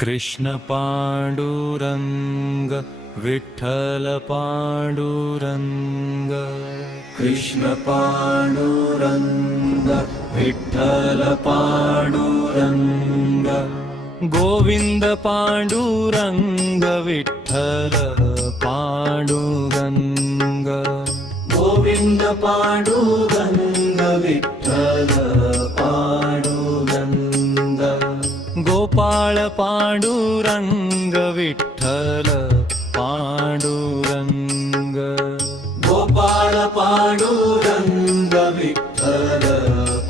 कृष्ण पांडुरंग विठ्ठल पांडुरंग, कृष्ण पांडुरंग विठ्ठल पांडुरंग, गोविंद पांडुरंग विठ्ठल पांडुरंग, गोविंद पांडुरंग विठ्ठल पांडुरंग, गोपाळ पांडुरंग विठ्ठल पांडुरंग, गोपाळ पांडुरंग विठ्ठल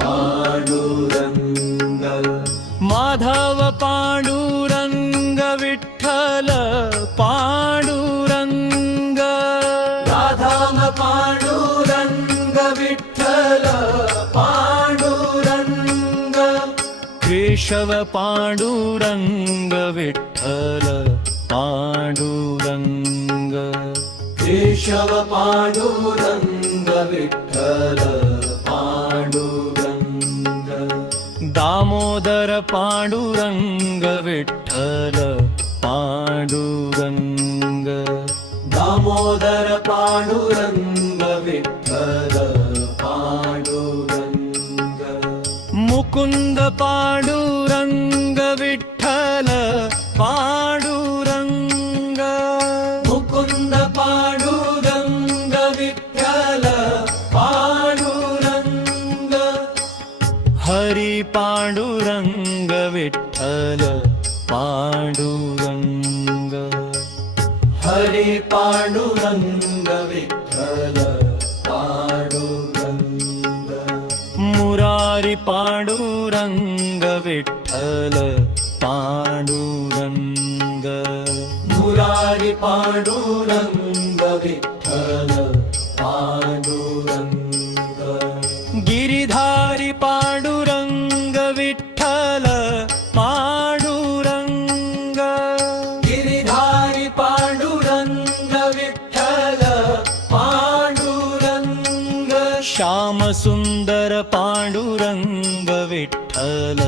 पांडुरंग, माधव पांडुरंग विठ्ठल पांडुरंग, राधाम पांडुरंग विठ्ठल पांडुरंग, केशव पांडुरंग विठ्ठल पांडुरंग, केशव पांडुरंग विठ्ठल पांडुरंग, दामोदर पांडुरंग विठ्ठल पांडुरंग, दामोदर पांडुरंग विठ्ठल पांडुरंग, मुकुंद पांडुरंग विठ्ठल पांडुरंग, मुकुंद पांडुरंग विठ्ठल पांडुरंग, हरी पांडुरंग विठ्ठल पांडुरंग, हरी पांडुरंग विठ्ठल पांडुरंग, मुरारी पांडुरंग विठ्ठल पांडुरंग, मुरारी पांडुरंग विठ्ठल पांडुरंग, गिरिधारी पांडुरंग विठ्ठल पांडुरंग, गिरिधारी पांडुरंग विठ्ठल पांडुरंग, श्याम सुंदर पांडुरंग विठ्ठल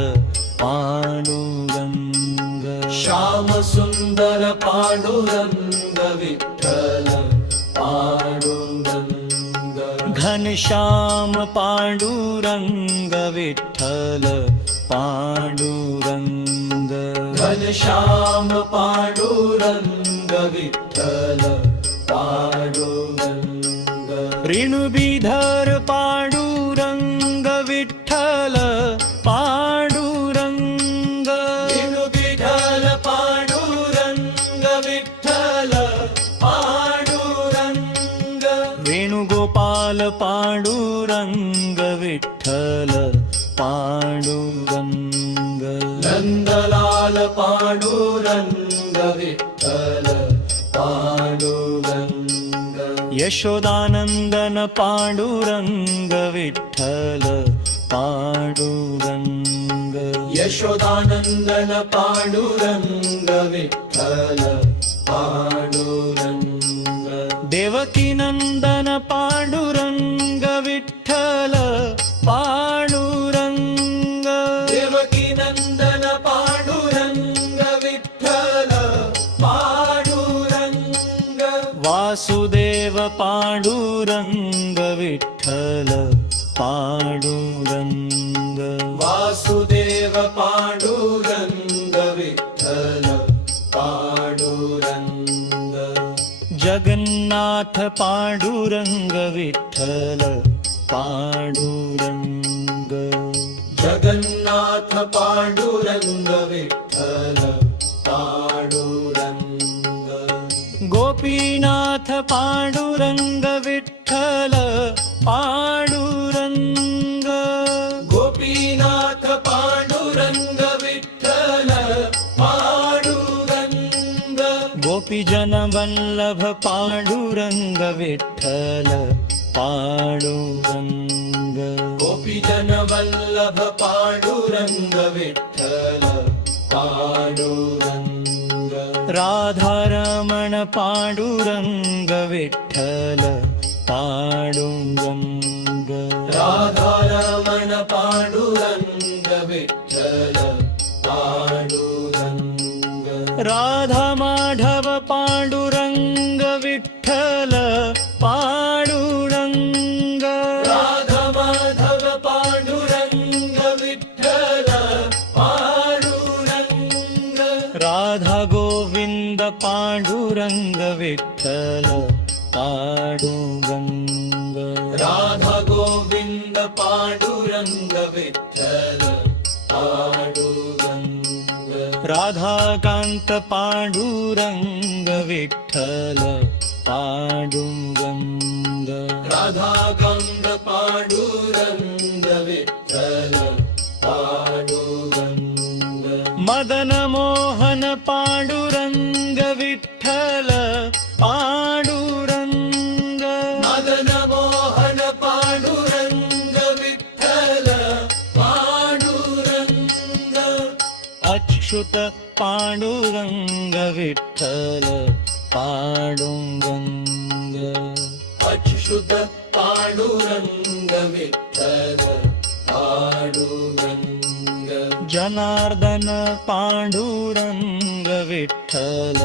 पांडुरंग, श्याम सुंदर पांडुरंग विठ्ठल पांडुरंग, घनश्याम पांडुरंग विठ्ठल पांडुरंग, घनश्याम पांडुरंग विठ्ठल पांडुरंग, रेणुबीधर पांडुरंग विठ्ठल पांडुरंग, रेणुबीधर पांडुरंग विठ्ठल पांडुरंग, वेणुगोपाल पांडुरंग विठ्ठल पांडुरंग, नंदलाल पांडुरंग विठ्ठल पांडुरंग, यशोदानंदन पांडुरंग विठ्ठल पांडुरंग, यशोदानंदन पांडुरंग विठ्ठल पांडुरंग, देवकीनंदन पांडुरंग विठ्ठल पांडुरंग, देवकीनंदन पांडुरंग विठ्ठल पांडुरंग, वासुदेव पांडुरंग विठ्ठल पांडुरंग, वासुदेव पांडुरंग विठ्ठल पांडुरंग, जगन्नाथ पांडुरंग विठ्ठल पांडुरंग, जगन्नाथ पांडुरंग विठ्ठल पांडुरंग, गोपीनाथ पांडुरंग विठ्ठल पांडुरंग, गोपीनाथ पांडुरंग विठ्ठल पांडुरंग, गोपीजन वल्लभ पांडुरंग विठ्ठल पांडुरंग, गोपीजन वल्लभ पांडुरंग विठ्ठल पांडुरंग, राधारमण पांडुरंग विठ्ठल पांडुरंग, राधारमण पांडुरंग विठ्ठल पांडुरंग, राधा माधव पांडुरंग विठ्ठल पांडुरंग राधा माधव पांडुरंग विठ्ठल पांडुरंग राधा गोविंद पांडुरंग विठ्ठल पांडुरंग राधा गोविंद पांडुरंग विठ्ठल पांडुरंग राधाकांत पांडुरंग विठ्ठल पांडुरंग राधाकांत पांडुरंग विठ्ठल पांडुरंग मदन मोहन पांडुरंग विठ्ठल पांडुरंग मदन मोहन पांडुरंग विठ्ठल पांडुरंग अच्युत पांडुरंग विठ्ठल पांडुरंग अच्युत पांडुरंग विठ्ठल पांडुरंग जनार्दन पांडुरंग विठ्ठल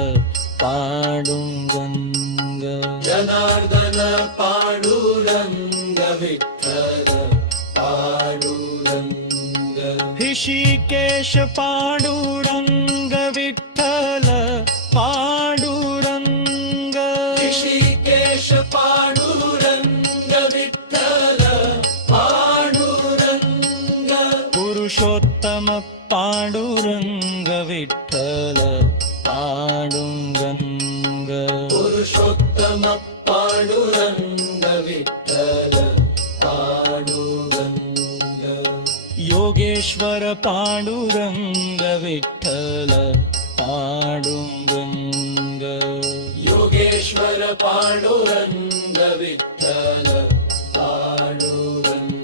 पांडुरंग जनार्दन पांडुरंग विठ्ठल पांडुरंग ऋषिकेश पांडुरंग विठ्ठल पांडुरंग ऋषिकेश पांडुरंग विठ्ठल पांडुरंग पुरुषोत्तम पांडुरंग विठ्ठल पांडुरंग पुरुषोत्तम पांडुरंग विठ्ठल पांडुरंग योगेश्वर पांडुरंग विठ्ठल पांडुरंग योगेश्वर पांडुरंग विठ्ठल पांडुरंग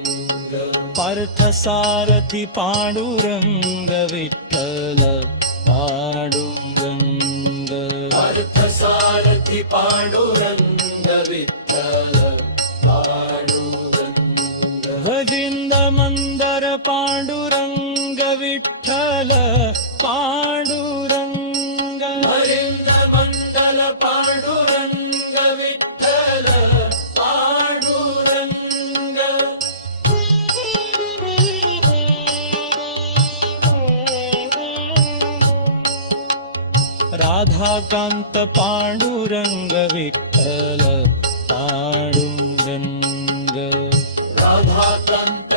पार्थसारथी पांडुरंग विठ्ठल पांडुरंग पार्थसारथी पांडुरंग विठ्ठल पांडुरंग भजिंद मंदर पांडुरंग विठ्ठल पांडुरंग भजिंद मंडल पांडुरंग विठ्ठल पांडुरंग राधाकांत पांडुरंग विठ्ठल पांडुरंग राधाकांत